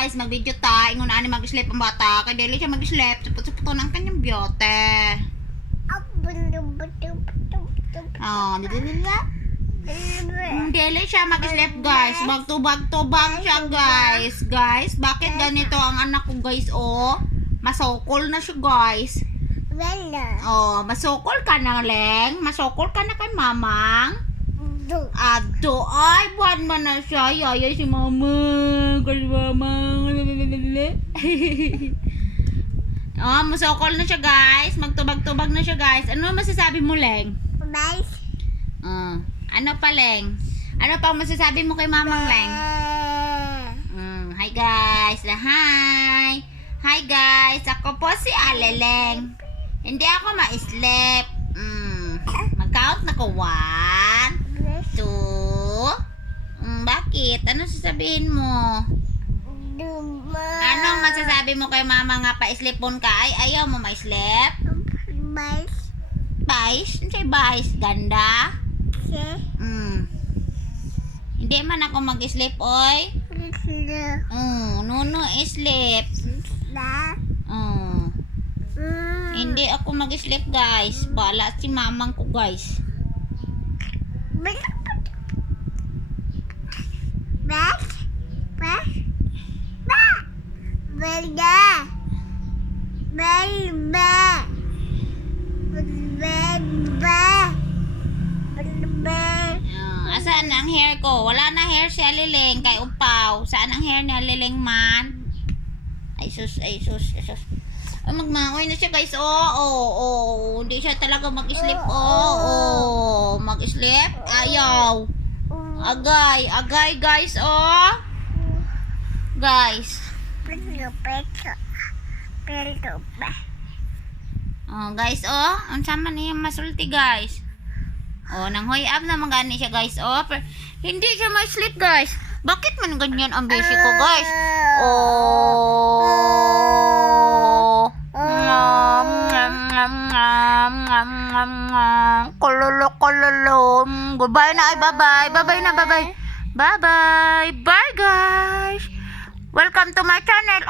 guys, mag-video ta. Ingon ani mag-sleep ang bata. Kay dili siya mag-sleep. Supot-supot ang kanyang biyote. Dili siya mag-sleep guys. Magtubag-tubag siya guys. Guys, bakit ganito ang anak ko guys masokol na siya guys. Masokol ka na Leng. Masokol ka na kay mamang. Ado ay buwan man na siya. Yaya si mama. Kasi mamang. Masokol na siya guys. Magtubag-tubag na siya guys. Ano masasabi mo Leng? Ano pa Leng? Ano pa masasabi mo kay mamang Leng? Hi guys. Hi. Hi guys. Ako po si Aleleng. Hindi ako ma-sleep. Mag-count na ko 1 2 bakit? Ano sasabihin mo? Anong masasabi mo kay mama nga pa-sleepon ka? Ay, ayaw mo ma-sleep? Bais? Ano siya bais? Ganda? Hindi man ako mag-sleep, oy. Nuno sleep. Hindi ako mag-sleep, guys. Bala si mamang ko, guys. Saan ang hair ko? Wala na hair si Alileng kay upaw. Saan ang hair ni Alileng man? Ay sus. Magmaoy na siya guys. Hindi siya talaga mag-sleep. Mag-sleep. Ayaw. Agay guys. Guys. Guys, ang sama niya masulti guys. Nang hoy-up na magani siya guys. Hindi siya ma-sleep guys. Bakit man ganyan ang basic ko guys? Kololo. Goodbye na. Bye guys. Welcome to my channel.